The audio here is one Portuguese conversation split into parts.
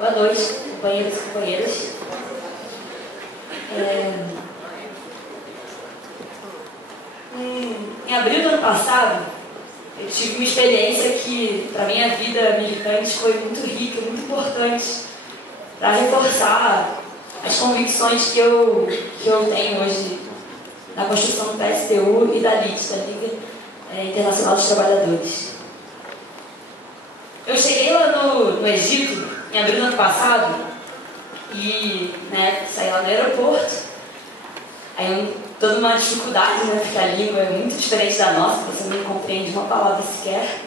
Boa noite, companheiros e companheiras. Em abril do ano passado, eu tive uma experiência que, para a minha vida militante, foi muito rica, muito importante para reforçar as convicções que eu tenho hoje na construção do PSTU e da LIT, da Liga Internacional dos Trabalhadores. Eu cheguei lá no Egito, em abril do ano passado, e saí lá no aeroporto. Aí toda uma dificuldade, porque a língua é muito diferente da nossa, você não compreende uma palavra sequer.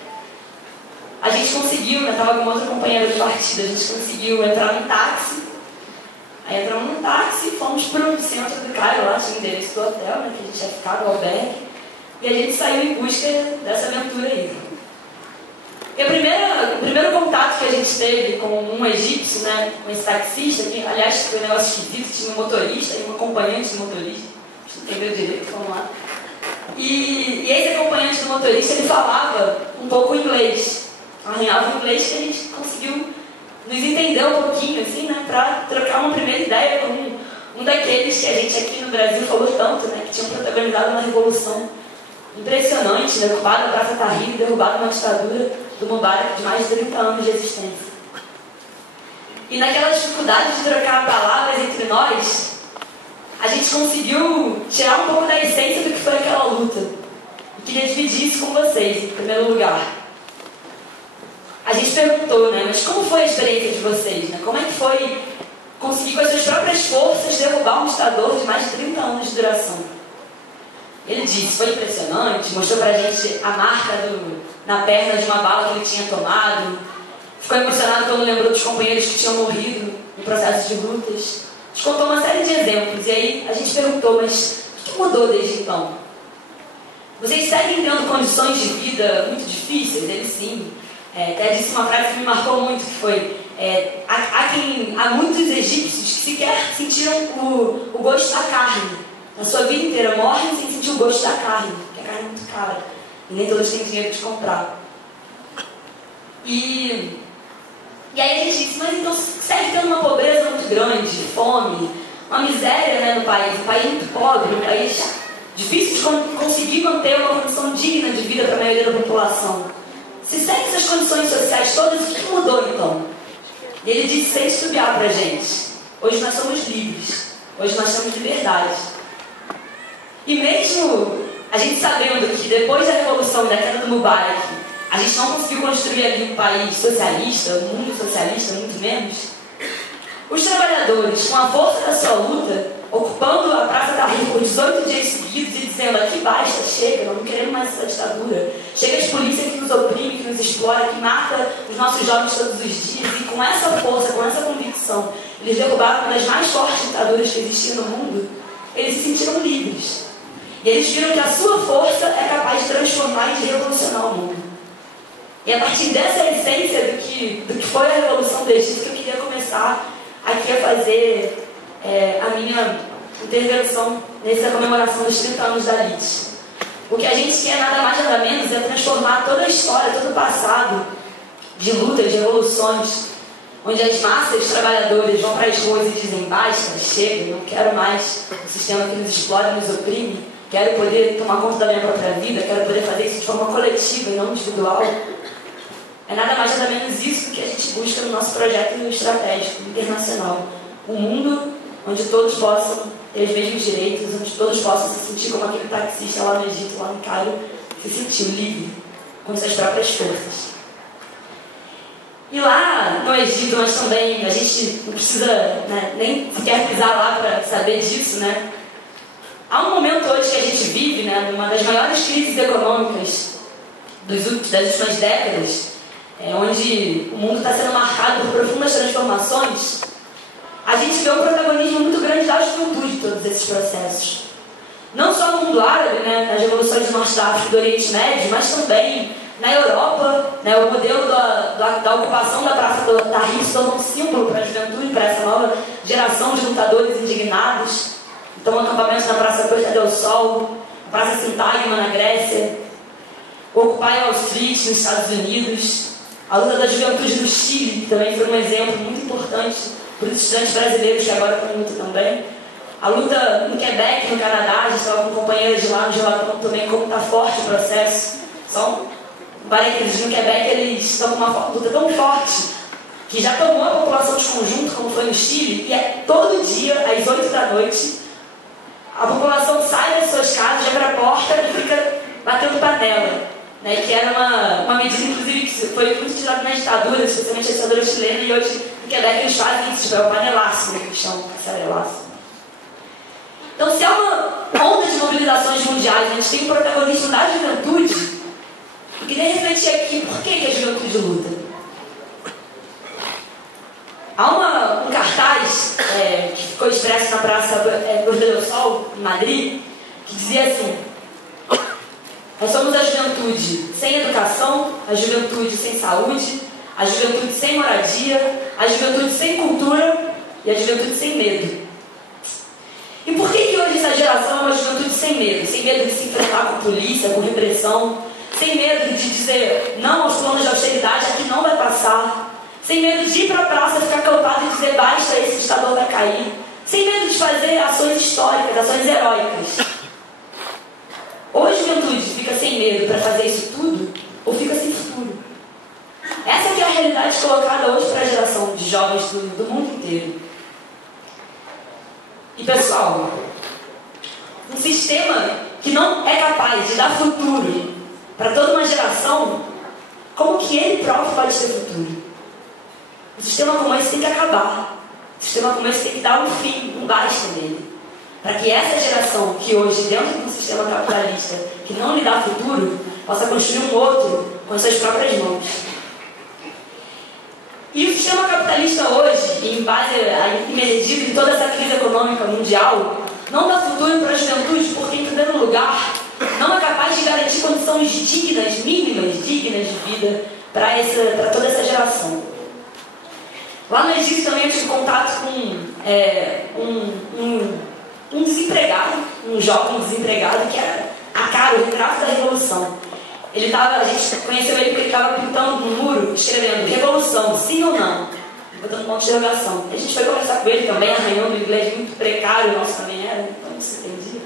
A gente conseguiu, estava com uma outra companheira do partido, a gente conseguiu entrar num táxi. Aí entramos num táxi, fomos para o centro do Cairo, lá tinha o endereço do hotel, que a gente ia ficar, o albergue, e a gente saiu em busca dessa aventura aí. E o primeiro contato que a gente teve com um egípcio, com esse taxista, que aliás foi um negócio esquisito, tinha um motorista e um acompanhante do motorista, não entendeu direito, vamos lá. E esse acompanhante do motorista, ele falava um pouco inglês, arranhava o inglês, que a gente conseguiu nos entender um pouquinho, para trocar uma primeira ideia com um daqueles que a gente aqui no Brasil falou tanto, que tinham protagonizado uma revolução impressionante, derrubado a Praça Tahrir, derrubado uma ditadura do Mubarak de mais de 30 anos de existência. E naquela dificuldade de trocar palavras entre nós, a gente conseguiu tirar um pouco da essência do que foi aquela luta. E queria dividir isso com vocês, em primeiro lugar. A gente perguntou, mas como foi a experiência de vocês? Como é que foi conseguir com as suas próprias forças derrubar um ditador de mais de 30 anos de duração? Ele disse, foi impressionante, mostrou pra gente a marca na perna de uma bala que ele tinha tomado, ficou emocionado quando lembrou dos companheiros que tinham morrido em processos de lutas. Nos contou uma série de exemplos, e aí a gente perguntou, mas o que mudou desde então? Vocês seguem tendo condições de vida muito difíceis? Ele sim. Até disse uma frase que me marcou muito, que foi, há muitos egípcios que sequer sentiram o gosto da carne. Na sua vida inteira morrem sem sentir o gosto da carne, porque a carne é muito cara. E nem todos têm dinheiro de comprar. E aí a gente disse, mas então segue tendo uma pobreza muito grande, fome, uma miséria no país, um país muito pobre, um país difícil de conseguir manter uma condição digna de vida para a maioria da população. Se segue essas condições sociais todas, o que mudou então? E ele disse sem estudiar para a gente, hoje nós somos livres, hoje nós temos liberdade. E mesmo a gente sabendo que depois da Revolução e da queda do Mubarak, a gente não conseguiu construir ali um país socialista, um mundo socialista, muito menos, os trabalhadores, com a força da sua luta, ocupando a Praça Tahrir por 18 dias seguidos e dizendo, aqui basta, chega, não queremos mais essa ditadura, chega as polícias que nos oprime, que nos explora, que mata os nossos jovens todos os dias, e com essa força, com essa convicção, eles derrubaram uma das mais fortes ditaduras que existiam no mundo, eles se sentiram livres. E eles viram que a sua força é capaz de transformar e de revolucionar o mundo. E a partir dessa essência do que foi a Revolução do Egito, que eu queria começar aqui a fazer a minha intervenção nessa comemoração dos 30 anos da LIT. O que a gente quer, nada mais nada menos, é transformar toda a história, todo o passado de lutas, de revoluções, onde as massas trabalhadoras vão para as ruas e dizem, basta, chega, não quero mais o sistema que nos explora, nos oprime, quero poder tomar conta da minha própria vida, quero poder fazer isso de forma coletiva e não individual. É nada mais nada menos isso que a gente busca no nosso projeto estratégico, internacional. Um mundo onde todos possam ter os mesmos direitos, onde todos possam se sentir como aquele taxista lá no Egito, lá no Cairo, se sentiu livre, com suas próprias forças. E lá no Egito, nós também, a gente não precisa nem sequer pisar lá para saber disso, Há um momento hoje que a gente vive, numa das maiores crises econômicas das últimas décadas, onde o mundo está sendo marcado por profundas transformações, a gente vê um protagonismo muito grande da juventude de todos esses processos. Não só no mundo árabe, nas revoluções do Norte da África e do Oriente Médio, mas também na Europa, o modelo da ocupação da Praça Tahrir se tornou um símbolo para a juventude, para essa nova geração de lutadores indignados. Então, acampamentos na Praça Costa del Sol, Praça Sintagma na Grécia, Occupy Wall Street nos Estados Unidos, a luta da juventude do Chile, que também foi um exemplo muito muito importante para os estudantes brasileiros que agora estão em luta também. A luta no Quebec, no Canadá, a gente estava com companheiros de lá no Gelatão também, como está forte o processo. Só um parênteses, no Quebec eles estão com uma luta tão forte que já tomou a população de conjunto, como foi no Chile, e é todo dia, às 8 da noite, a população sai das suas casas, abre a porta e fica batendo panela. Né, que era uma medida, inclusive, que foi muito utilizada na ditadura, especialmente a ditadura chilena, e hoje no Quebec eles fazem isso, tipo, é o panelaço, né, que eles chamam, cancelelaço. Então, se há uma onda de mobilizações mundiais, a gente tem o protagonismo da juventude, eu queria refletir aqui, por que a juventude luta? Há um cartaz que ficou expresso na Praça Puerta del Sol, em Madrid, que dizia assim: nós somos a juventude sem educação, a juventude sem saúde, a juventude sem moradia, a juventude sem cultura e a juventude sem medo. E por que hoje essa geração é uma juventude sem medo? Sem medo de se enfrentar com polícia, com repressão, sem medo de dizer não aos planos de austeridade, aqui não vai passar, sem medo de ir para a praça, ficar acampado e dizer basta, esse ditador vai cair, sem medo de fazer ações históricas, ações heróicas. Ou a juventude fica sem medo para fazer isso tudo, ou fica sem futuro. Essa que é a realidade colocada hoje para a geração de jovens do mundo inteiro. E pessoal, um sistema que não é capaz de dar futuro para toda uma geração, como que ele próprio pode ter futuro? Um sistema como esse tem que acabar. Um sistema como esse tem que dar um fim, um basta nele. Para que essa geração que hoje, dentro de um sistema capitalista que não lhe dá futuro, possa construir um outro com as suas próprias mãos. E o sistema capitalista hoje, em base a emergir de toda essa crise econômica mundial, não dá futuro para a juventude porque, em primeiro lugar, não é capaz de garantir condições dignas, mínimas, dignas de vida para toda essa geração. Lá no Egito também eu tive contato com um desempregado, um jovem desempregado que era a cara, o retrato da revolução. A gente conheceu ele porque ele estava pintando no muro, escrevendo revolução, sim ou não? Botando ponto de interrogação. A gente foi conversar com ele também, arranhando um inglês muito precário, o nosso também era, então não se entendia.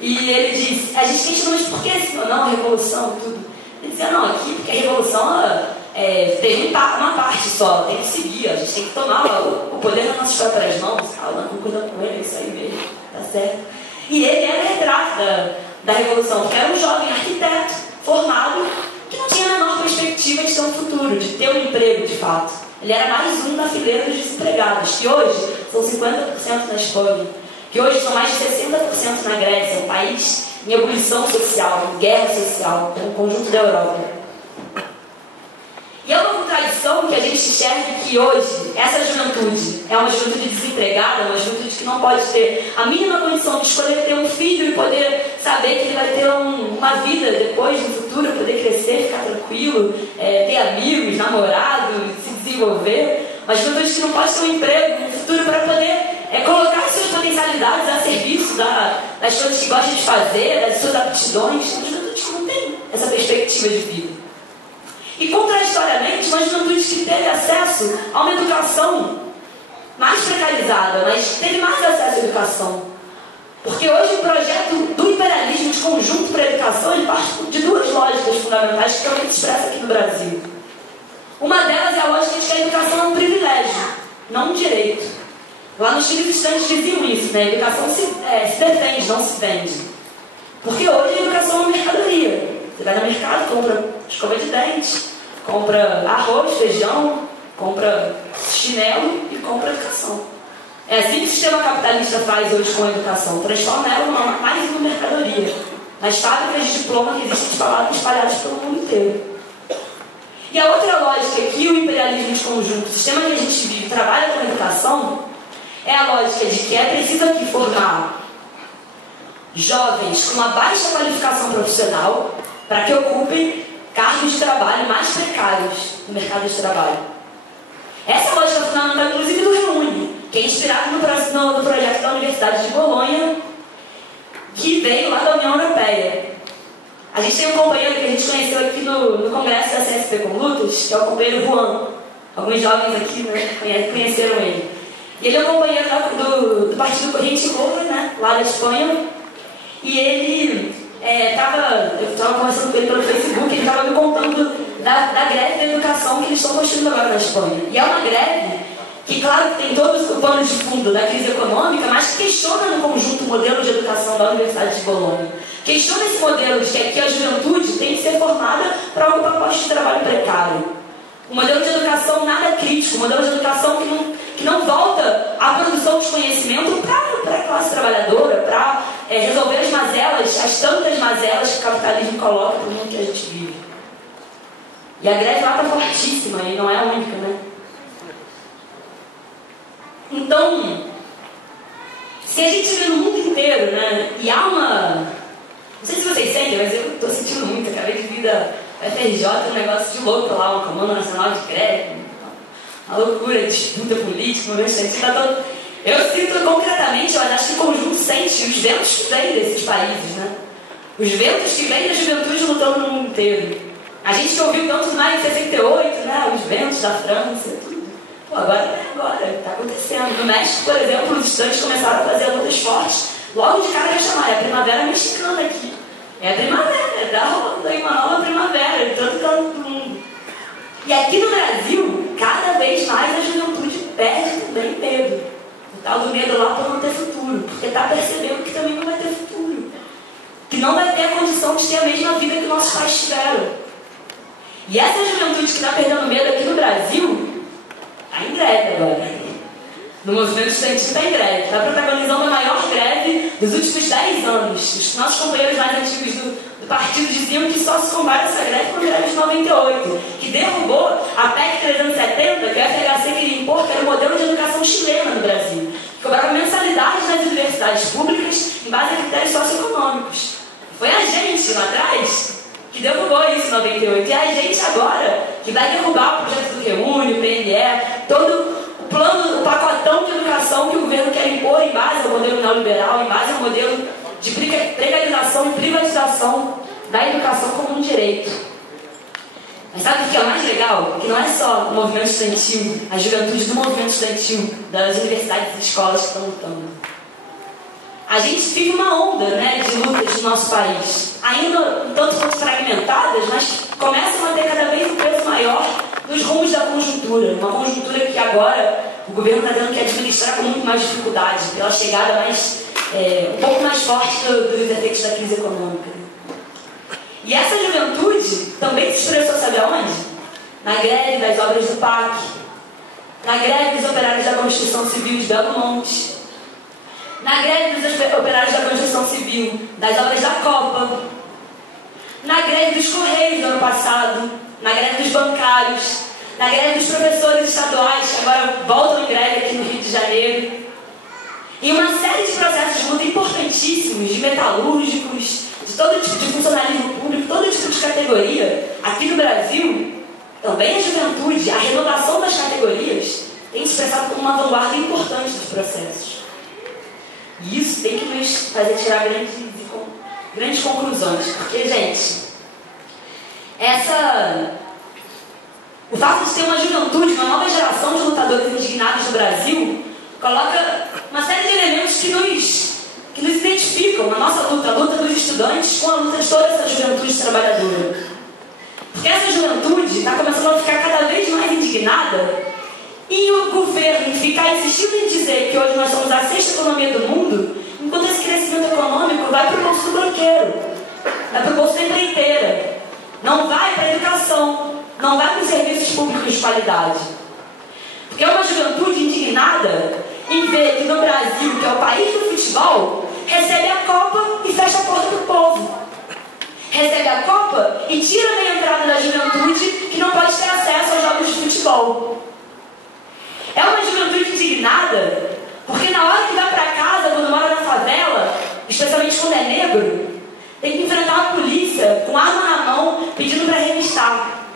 E ele disse, a gente questionou, mas por que sim ou não, revolução, tudo? Ele dizia, não, aqui porque a revolução teve uma parte só, tem que seguir, a gente tem que tomar o poder nas nossas próprias mãos, calma, não cuida com ele, isso aí mesmo, tá certo? E ele era retrato da revolução, porque era um jovem arquiteto, formado, que não tinha a menor perspectiva de ter um futuro, de ter um emprego de fato. Ele era mais um na fileira dos desempregados, que hoje são 50% na Espanha, que hoje são mais de 60% na Grécia, um país em ebulição social, em guerra social, como o conjunto da Europa. E é uma contradição que a gente enxerga que hoje essa juventude é uma juventude desempregada, uma juventude que não pode ter a mínima condição de escolher ter um filho e poder saber que ele vai ter uma vida depois, no futuro, poder crescer, ficar tranquilo, ter amigos, namorado, se desenvolver. Uma juventude que não pode ter um emprego no futuro para poder colocar suas potencialidades a serviço das coisas que gosta de fazer, das suas aptidões. Uma juventude que não tem essa perspectiva de vida. E, contraditoriamente, uma juventude que teve acesso a uma educação mais precarizada, mas teve mais acesso à educação. Porque hoje o projeto do imperialismo de conjunto para a educação ele parte de duas lógicas fundamentais que também se expressam aqui no Brasil. Uma delas é a lógica de que a educação é um privilégio, não um direito. Lá no Chile os estudantes diziam isso, né? A educação se defende, não se vende. Porque hoje a educação é uma mercadoria. Você vai no mercado, compra escova de dente, compra arroz, feijão, compra chinelo e compra educação. É assim que o sistema capitalista faz hoje com a educação. Transforma ela mais uma mercadoria. Nas fábricas de diploma que existem espalhadas pelo mundo inteiro. E a outra lógica que o imperialismo de conjunto, o sistema que a gente vive, trabalha com a educação, é a lógica de que é preciso aqui formar jovens com uma baixa qualificação profissional para que ocupem cargos de trabalho mais precários no mercado de trabalho. Essa é a lógica fundamental, inclusive, do Reúne, que é inspirado no projeto da Universidade de Bolonha, que veio lá da União Europeia. A gente tem um companheiro que a gente conheceu aqui no Congresso da CSP com Lutas, que é o companheiro Juan. Alguns jovens aqui, né, conheceram ele. E ele é um companheiro do Partido Corrente Nova, né, lá da Espanha. E ele eu estava conversando com ele pelo Facebook, ele estava me contando da greve da educação que eles estão construindo agora na Espanha. E é uma greve que, claro, tem todo o pano de fundo da crise econômica, mas que questiona no conjunto o modelo de educação da Universidade de Bolonha. Questiona esse modelo de que aqui a juventude tem que ser formada para ocupar postos de trabalho precário. Um modelo de educação nada crítico, um modelo de educação que não volta à produção de conhecimento para a classe trabalhadora, para resolver as mazelas, as tantas mazelas que o capitalismo coloca no mundo que a gente vive. E a greve lá está fortíssima, e não é a única, né? Então, se a gente vê no mundo inteiro, né, e há uma... Não sei se vocês sentem, mas eu estou sentindo muito. Acabei de vir da FRJ, um negócio de louco lá, uma Comando Nacional de Greve, uma loucura, disputa política, uma todo... Eu sinto concretamente, eu acho que o conjunto sente os ventos que vêm desses países, né? Os ventos que vêm da juventude lutando no mundo inteiro. A gente que ouviu tanto mais em 68, né? Os ventos da França, tudo. Pô, agora está acontecendo. No México, por exemplo, os estudantes começaram a fazer lutas fortes. Logo de cara vai chamar, é a primavera mexicana aqui. É a primavera, tá rolando aí uma nova primavera, de todo canto do mundo. E aqui no Brasil, cada vez mais a juventude perde também medo. O tal do medo lá por não ter futuro, porque está percebendo que também não vai ter futuro. Que não vai ter a condição de ter a mesma vida que nossos pais tiveram. E essa juventude que está perdendo medo aqui no Brasil, está em greve agora. No movimento estudantil está em greve, está protagonizando a maior greve dos últimos 10 anos. Os nossos companheiros mais antigos do partido diziam que só se combate essa greve com a greve de 98, que derrubou a PEC 370, que a FHC queria impor, que era o modelo de educação chilena no Brasil, que cobrava mensalidades nas universidades públicas em base a critérios socioeconômicos. Foi a gente lá atrás que derrubou isso em 98, e é a gente agora que vai derrubar o projeto do Reúne, o PNE, todo o pacotão de educação que o governo quer impor em base ao modelo neoliberal, em base ao modelo de precarização e privatização da educação como um direito. Mas sabe o que é mais legal? Que não é só o movimento estudantil, a juventude do movimento estudantil, das universidades e escolas que estão lutando. A gente vive uma onda, né, de lutas no nosso país, ainda um tanto quanto fragmentadas, mas começam a ter cada vez um peso maior nos rumos da conjuntura. Uma conjuntura que agora o governo está tendo que administrar com muito mais dificuldade, pela chegada um pouco mais forte dos efeitos da crise econômica. E essa juventude também se expressou, sabe aonde? Na greve das obras do PAC, na greve dos operários da construção civil de Belo Monte, na greve dos operários da construção civil das obras da Copa, na greve dos Correios do ano passado, na greve dos bancários, na greve dos professores estaduais, que agora voltam em greve aqui no Rio de Janeiro, e uma série de processos de luta importantíssimos, de metalúrgicos, de todo tipo de funcionalismo público, todo tipo de categoria. Aqui no Brasil, também a juventude, a renovação das categorias, tem se expressado como uma vanguarda importante dos processos. E isso tem que nos fazer tirar grandes conclusões, porque, gente, o fato de ter uma juventude, uma nova geração de lutadores indignados no Brasil, coloca uma série de elementos que nos identificam na nossa luta, a luta dos estudantes com a luta de toda essa juventude trabalhadora. Porque essa juventude está começando a ficar cada vez mais indignada, e o governo ficar insistindo em dizer que hoje nós somos a 6ª economia do mundo, enquanto esse crescimento econômico vai para o bolso do banqueiro, vai para o bolso da empreiteira, não vai para a educação, não vai para os serviços públicos de qualidade. Porque é uma juventude indignada em ver que no Brasil, que é o país do futebol, recebe a Copa e fecha a porta do povo. Recebe a Copa e tira da entrada da juventude que não pode ter acesso aos jogos de futebol. É uma juventude indignada porque na hora que vai para casa, quando mora na favela, especialmente quando é negro, tem que enfrentar a polícia com arma na mão pedindo para revistar.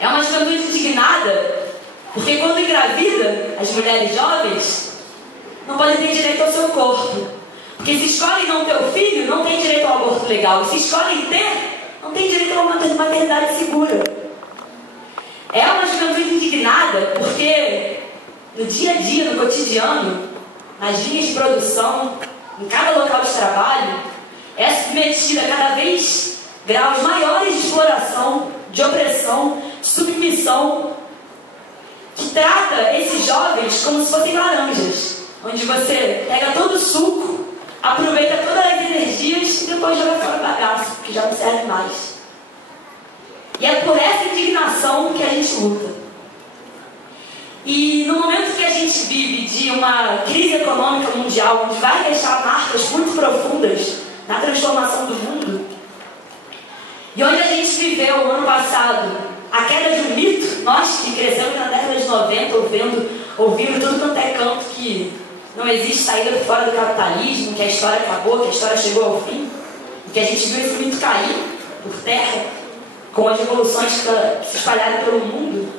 É uma juventude indignada porque quando engravida, as mulheres jovens não podem ter direito ao seu corpo. Porque se escolhem não ter o filho, não tem direito ao aborto legal. Se escolhem ter, não tem direito a uma maternidade segura. É uma juventude indignada porque no dia a dia, no cotidiano, nas linhas de produção, em cada local de trabalho, é submetida a cada vez graus maiores de exploração, de opressão, de submissão, que trata esses jovens como se fossem laranjas, onde você pega todo o suco, aproveita todas as energias e depois joga fora o bagaço, que já não serve mais. E é por essa indignação que a gente luta. E no momento que a gente vive de uma crise econômica mundial, onde vai deixar marcas muito profundas na transformação do mundo, e onde a gente viveu ano passado a queda de um mito, nós que crescemos na década de 90, ouvindo tudo quanto é canto que não existe saída por fora do capitalismo, que a história acabou, que a história chegou ao fim, e que a gente viu esse mito cair por terra, com as revoluções que se espalharam pelo mundo.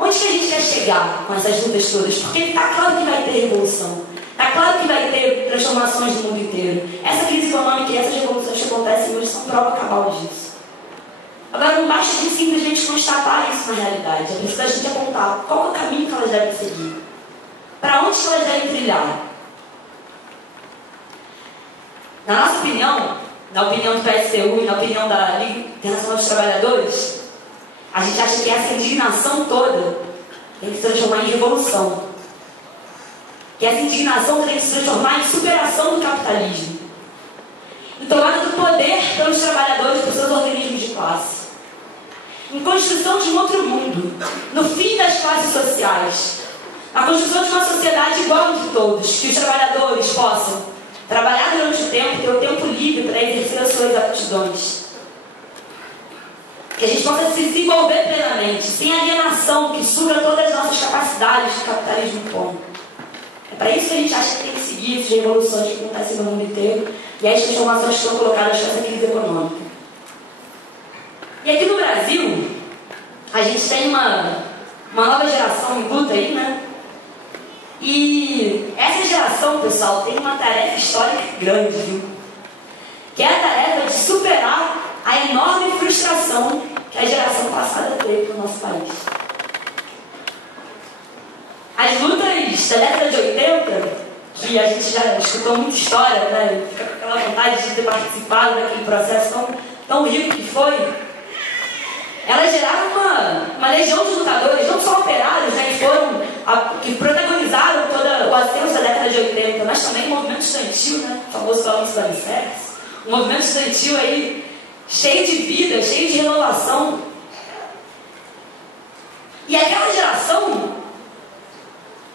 Onde que a gente quer chegar com essas lutas todas? Porque está claro que vai ter revolução, está claro que vai ter transformações no mundo inteiro. Essa crise econômica e essas revoluções que acontecem hoje são prova cabal disso. Agora, não basta a gente simplesmente constatar isso na realidade. É preciso a gente apontar qual é o caminho que elas devem seguir. Para onde que elas devem trilhar. Na nossa opinião, na opinião do PSTU e na opinião da Liga Internacional dos Trabalhadores, a gente acha que essa indignação toda tem que se transformar em revolução. Que essa indignação tem que se transformar em superação do capitalismo. Em tomada do poder pelos trabalhadores, pelos seus organismos de classe. Em construção de um outro mundo. No fim das classes sociais. Na construção de uma sociedade igual de todos. Que os trabalhadores possam trabalhar durante o tempo, ter o tempo livre para exercer as suas aptidões. Que a gente possa se desenvolver plenamente, sem alienação que suga todas as nossas capacidades que o capitalismo impõe. É para isso que a gente acha que tem que seguir essas revoluções que acontecem no mundo inteiro e as transformações que estão colocadas nessa crise econômica. E aqui no Brasil, a gente tem uma nova geração em luta aí, né? E essa geração, pessoal, tem uma tarefa histórica grande, viu? Que é a tarefa de superar a enorme frustração que a geração passada teve no nosso país. As lutas da década de 80, que a gente já escutou muita história, né? Fica com aquela vontade de ter participado daquele processo tão rico que foi, elas geraram uma legião de lutadores, não só operários, né, que protagonizaram todo o ascenso da década de 80, mas também o movimento estudantil, né, o famoso balanço da alicerce, um movimento estudantil aí cheio de vida, cheio de renovação. E aquela geração,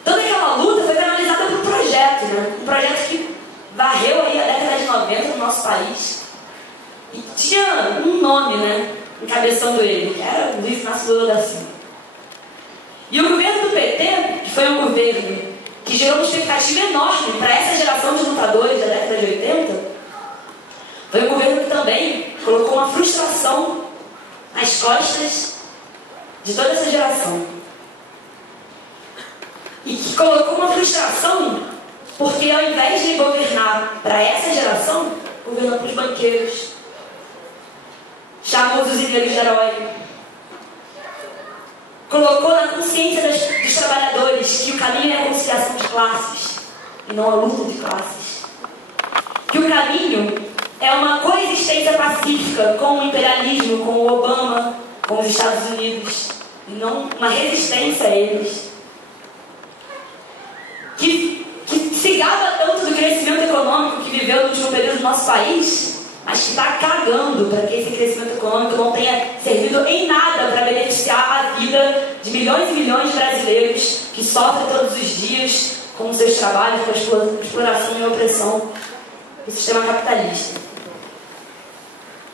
toda aquela luta foi canalizada por um projeto, né, um projeto que varreu aí a década de 90 no nosso país. E tinha um nome, né, encabeçando ele, que era Luiz Inácio Lula da Silva. E o governo do PT, que foi um governo que gerou uma expectativa enorme para essa geração de lutadores da década de 80, foi um governo que também colocou uma frustração nas costas de toda essa geração. E que colocou uma frustração porque, ao invés de governar para essa geração, governou para os banqueiros, chamou os usineiros de herói, colocou na consciência dos trabalhadores que o caminho é a conciliação de classes e não a luta de classes, que o caminho é uma coexistência pacífica com o imperialismo, com o Obama, com os Estados Unidos, e não uma resistência a eles, que se gaba tanto do crescimento econômico que viveu no último período do nosso país, mas que está cagando para que esse crescimento econômico não tenha servido em nada para beneficiar a vida de milhões e milhões de brasileiros que sofrem todos os dias com os seus trabalhos, com a exploração e a opressão do sistema capitalista.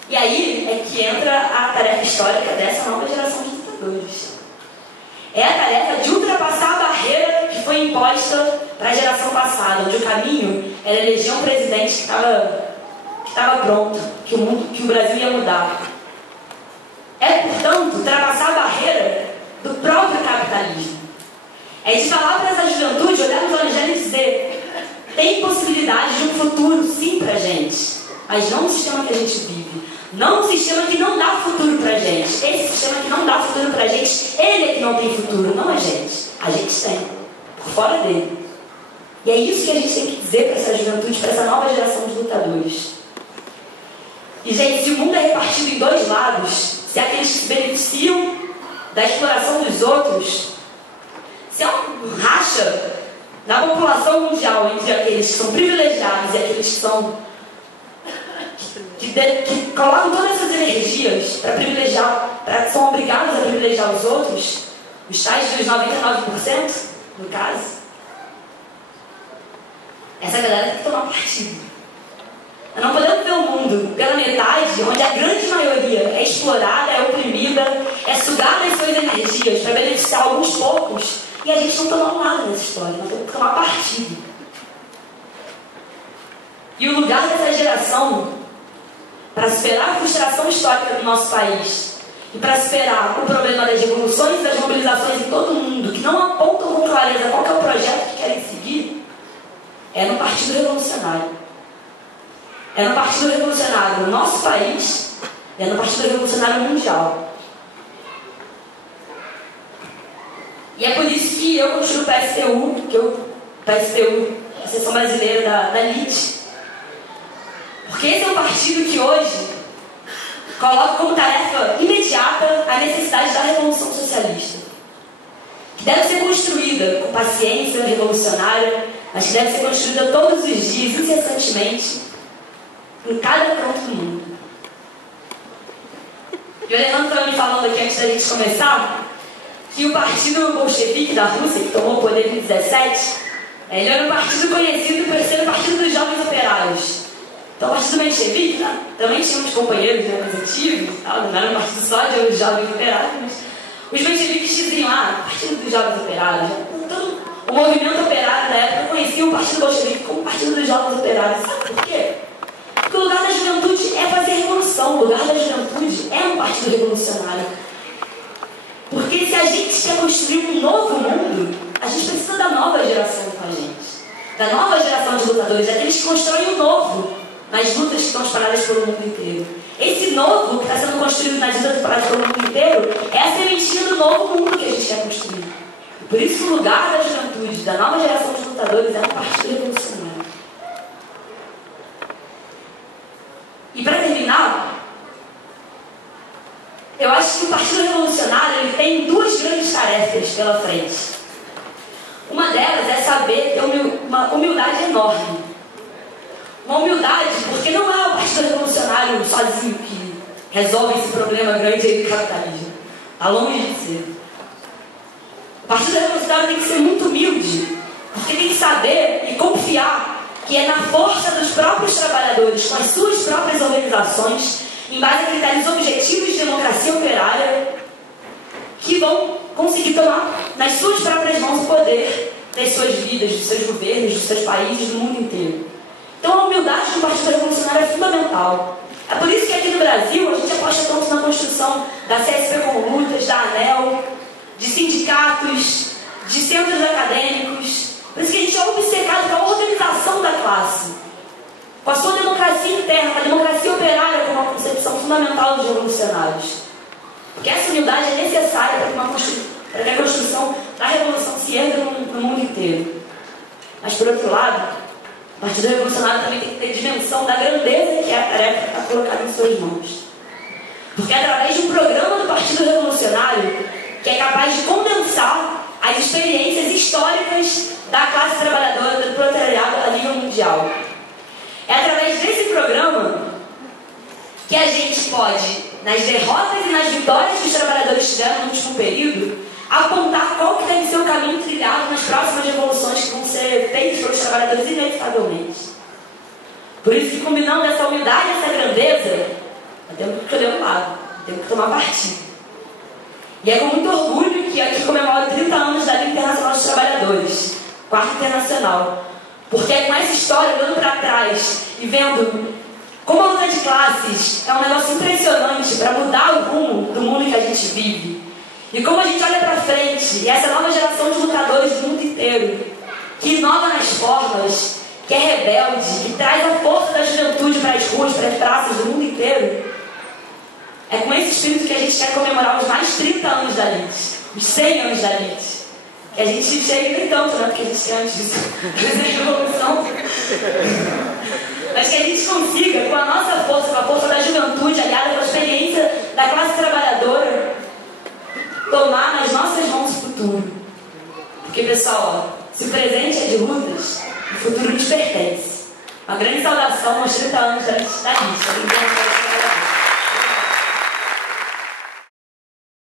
E aí é que entra a tarefa histórica dessa nova geração de lutadores. É a tarefa de ultrapassar a barreira que foi imposta para a geração passada, onde o caminho era eleger um presidente que estava pronto, que o Brasil ia mudar. É, portanto, ultrapassar a barreira do próprio capitalismo. É de falar para essa juventude, olhar nos olhos dela e dizer: tem possibilidade de um futuro, sim, pra gente. mas não no sistema que a gente vive. Não no sistema que não dá futuro pra gente. Esse sistema que não dá futuro pra gente, ele é que não tem futuro, não a gente. A gente tem, por fora dele. E é isso que a gente tem que dizer para essa juventude, para essa nova geração de lutadores. E, gente, se o mundo é repartido em dois lados, se aqueles que se beneficiam da exploração dos outros, se há um racha na população mundial entre aqueles que são privilegiados e aqueles que são que colocam todas essas energias para privilegiar, são obrigados a privilegiar os outros, os tais dos 99%, no caso, essa galera tem que tomar partido. Nós não podemos ver o mundo pela metade, onde a grande maioria é explorada, é oprimida, é sugada as suas energias para beneficiar alguns poucos, e a gente não toma um lado nessa história, nós temos que tomar partido. E o lugar dessa geração, para superar a frustração histórica do nosso país, e para superar o problema das revoluções e das mobilizações em todo o mundo, que não apontam com clareza qual que é o projeto que querem seguir, é no Partido Revolucionário. É no Partido Revolucionário no nosso país, é no Partido Revolucionário Mundial. E é por isso que eu construo o PSTU, a Seção Brasileira da LIT. Porque esse é um partido que hoje coloca como tarefa imediata a necessidade da revolução socialista, que deve ser construída com paciência revolucionária, mas que deve ser construída todos os dias, incessantemente, em cada canto do mundo. E o Alejandro estava me falando aqui antes da gente começar que o partido bolchevique da Rússia, que tomou o poder em 17, ele era um partido conhecido por ser o partido dos jovens operários. Então o partido bolchevique, né, também tinha uns companheiros mais antigos, não era um partido só de jovens operários, mas os bolcheviques diziam, partido dos jovens operários. Todo o movimento operário da época conhecia o partido bolchevique como o partido dos jovens operários. Sabe por quê? Porque o lugar da juventude é fazer revolução, o lugar da juventude é um partido revolucionário. Porque se a gente quer construir um novo mundo, a gente precisa da nova geração com a gente. Da nova geração de lutadores, daqueles que constroem o novo nas lutas que estão espalhadas pelo mundo inteiro. Esse novo que está sendo construído nas lutas espalhadas pelo mundo inteiro é a sementinha do novo mundo que a gente quer construir. E por isso o lugar da juventude, da nova geração de lutadores é um partido revolucionário. E para terminar, eu acho que o Partido Revolucionário ele tem duas grandes tarefas pela frente. Uma delas é saber ter uma humildade enorme. Uma humildade, porque não é o Partido Revolucionário sozinho que resolve esse problema grande aí do capitalismo. Está longe de ser. O Partido Revolucionário tem que ser muito humilde, porque tem que saber e confiar que é na força dos próprios trabalhadores, com as suas próprias organizações, em base a critérios objetivos de democracia operária, que vão conseguir tomar nas suas próprias mãos o poder das suas vidas, dos seus governos, dos seus países, do mundo inteiro. Então a humildade do Partido Revolucionário é fundamental. É por isso que aqui no Brasil a gente aposta tanto na construção da CSP com lutas, da ANEL, de sindicatos, de centros acadêmicos. Por isso que a gente é obcecado com a organização da classe, com a sua democracia interna, com a democracia operária como uma concepção fundamental dos revolucionários. Porque essa humildade é necessária para que a construção da revolução se erga no mundo inteiro. Mas, por outro lado, o Partido Revolucionário também tem que ter dimensão da grandeza que é a tarefa que está colocada em suas mãos. Porque é através de um programa do Partido Revolucionário que é capaz de condensar as experiências históricas da classe trabalhadora, do proletariado a nível mundial. É através desse programa que a gente pode, nas derrotas e nas vitórias que os trabalhadores tiveram no último período, apontar qual que deve ser o caminho trilhado nas próximas revoluções que vão ser feitas pelos trabalhadores inevitavelmente. Por isso que, combinando essa humildade e essa grandeza, nós temos que escolher um lado, temos que tomar partido. E é com muito orgulho que aqui comemoro 30 anos da Liga Internacional dos Trabalhadores, Quarta Internacional. Porque é com essa história, olhando para trás e vendo como a luta de classes é um negócio impressionante para mudar o rumo do mundo que a gente vive. E como a gente olha para frente, e essa nova geração de lutadores do mundo inteiro, que inova nas formas, que que é rebelde, que traz a força da juventude para as ruas, para as praças do mundo inteiro. É com esse espírito que a gente quer comemorar os mais 30 anos da LIT, os 100 anos da LIT. Que a gente chega nem tanto, né? Porque a gente tem antes disso, da revolução. Mas que a gente consiga, com a nossa força, com a força da juventude, aliada com a experiência da classe trabalhadora, tomar nas nossas mãos o futuro. Porque, pessoal, se o presente é de lutas, o futuro nos pertence. Uma grande saudação aos 30 anos da LIT.